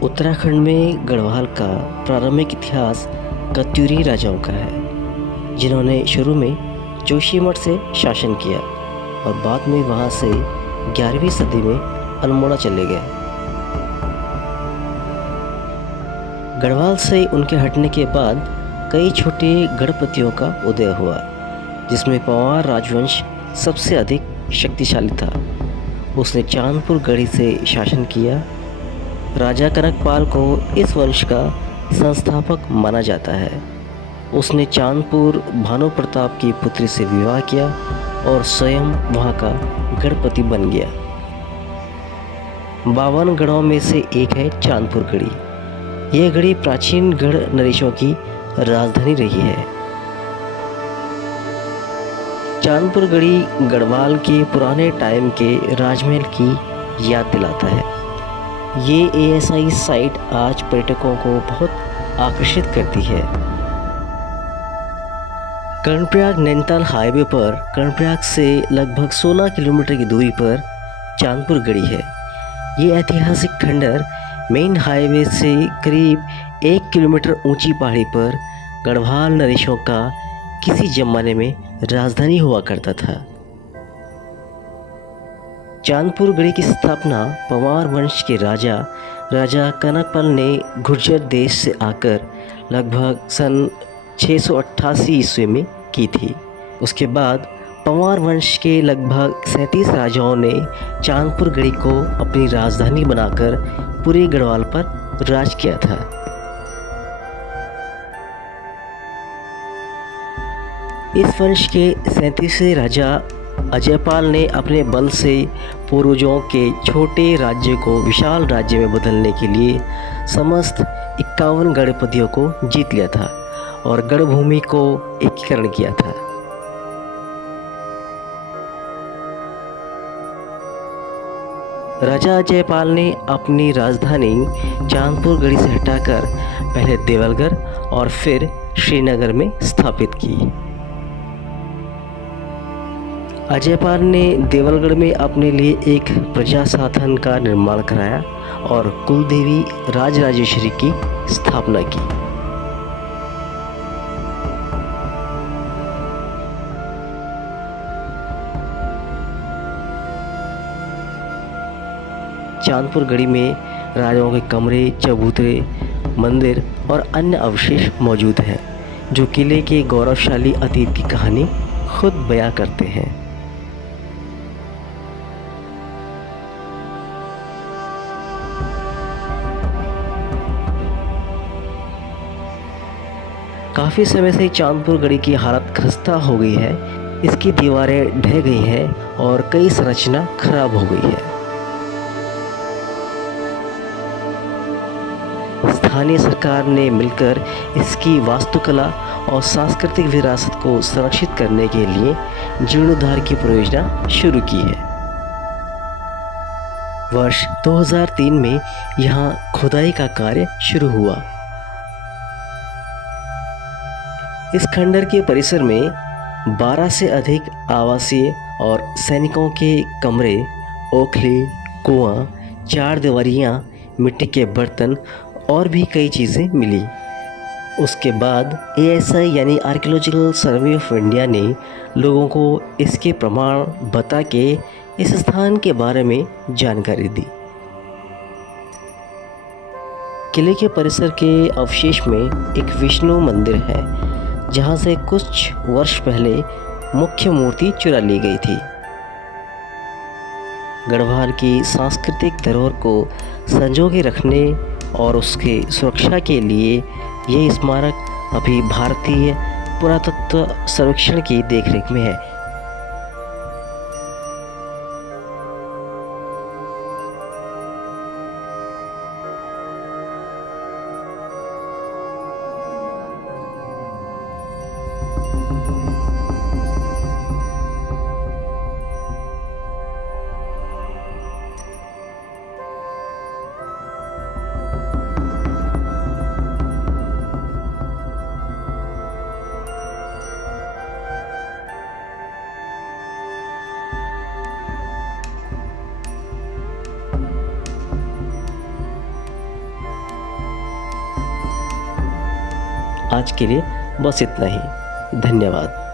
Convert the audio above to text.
उत्तराखंड में गढ़वाल का प्रारंभिक इतिहास कत्यूरी राजाओं का है, जिन्होंने शुरू में जोशीमठ से शासन किया और बाद में वहां से 11वीं सदी में अल्मोड़ा चले गए। गढ़वाल से उनके हटने के बाद कई छोटे गढ़पतियों का उदय हुआ, जिसमें पंवार राजवंश सबसे अधिक शक्तिशाली था। उसने चांदपुर गढ़ी से शासन किया। राजा कनकपाल को इस वंश का संस्थापक माना जाता है। उसने चांदपुर भानु प्रताप की पुत्री से विवाह किया और स्वयं वहां का गढ़पति बन गया। 52 गढ़ों में से एक है चांदपुर गढ़ी। यह गढ़ी प्राचीन गढ़ नरेशों की राजधानी रही है। चांदपुर गढ़ी गढ़वाल के पुराने टाइम के राजमहल की याद दिलाता है। ये एएसआई साइट आज पर्यटकों को बहुत आकर्षित करती है। कर्णप्रयाग नैनीताल हाईवे पर कर्णप्रयाग से लगभग 16 किलोमीटर की दूरी पर चांदपुर गढ़ी है। ये ऐतिहासिक खंडर मेन हाईवे से करीब 1 किलोमीटर ऊंची पहाड़ी पर गढ़वाल नरेशों का किसी जमाने में राजधानी हुआ करता था। चांदपुर गढ़ी की स्थापना पंवार वंश के राजा कनकपाल ने गुर्जर देश से आकर लगभग सन 688 ईस्वी में की थी। उसके बाद पंवार वंश के लगभग 37 राजाओं ने चांदपुर गढ़ी को अपनी राजधानी बनाकर पूरे गढ़वाल पर राज किया था। इस वंश के 37वें राजा अजयपाल ने अपने बल से पूर्वजों के छोटे राज्य को विशाल राज्य में बदलने के लिए समस्त 51 गढ़पतियों को जीत लिया था और गढ़ भूमि को एकीकरण किया था। राजा अजयपाल ने अपनी राजधानी चांदपुर गढ़ी से हटाकर पहले देवलगढ़ और फिर श्रीनगर में स्थापित की। अजयपाल ने देवलगढ़ में अपने लिए एक प्रजा साधन का निर्माण कराया और कुलदेवी राजराजेश्वरी की स्थापना की। चांदपुर गढ़ी में राजाओं के कमरे, चबूतरे, मंदिर और अन्य अवशेष मौजूद हैं, जो किले के गौरवशाली अतीत की कहानी खुद बयां करते हैं। काफ़ी समय से चांदपुर गढ़ी की हालत खस्ता हो गई है। इसकी दीवारें ढह गई हैं और कई संरचना खराब हो गई है। स्थानीय सरकार ने मिलकर इसकी वास्तुकला और सांस्कृतिक विरासत को संरक्षित करने के लिए जीर्णोद्धार की परियोजना शुरू की है। वर्ष 2003 में यहाँ खुदाई का कार्य शुरू हुआ। इस खंडर के परिसर में 12 से अधिक आवासीय और सैनिकों के कमरे, ओखली, कुआं, 4 दीवारियाँ, मिट्टी के बर्तन और भी कई चीज़ें मिली। उसके बाद एएसआई यानी आर्कियोलॉजिकल सर्वे ऑफ इंडिया ने लोगों को इसके प्रमाण बता के इस स्थान के बारे में जानकारी दी। किले के परिसर के अवशेष में एक विष्णु मंदिर है, जहां से कुछ वर्ष पहले मुख्य मूर्ति चुरा ली गई थी। गढ़वाल की सांस्कृतिक धरोहर को संजो के रखने और उसके सुरक्षा के लिए यह स्मारक अभी भारतीय पुरातत्व सर्वेक्षण की देखरेख में है। आज के लिए बस इतना ही। धन्यवाद।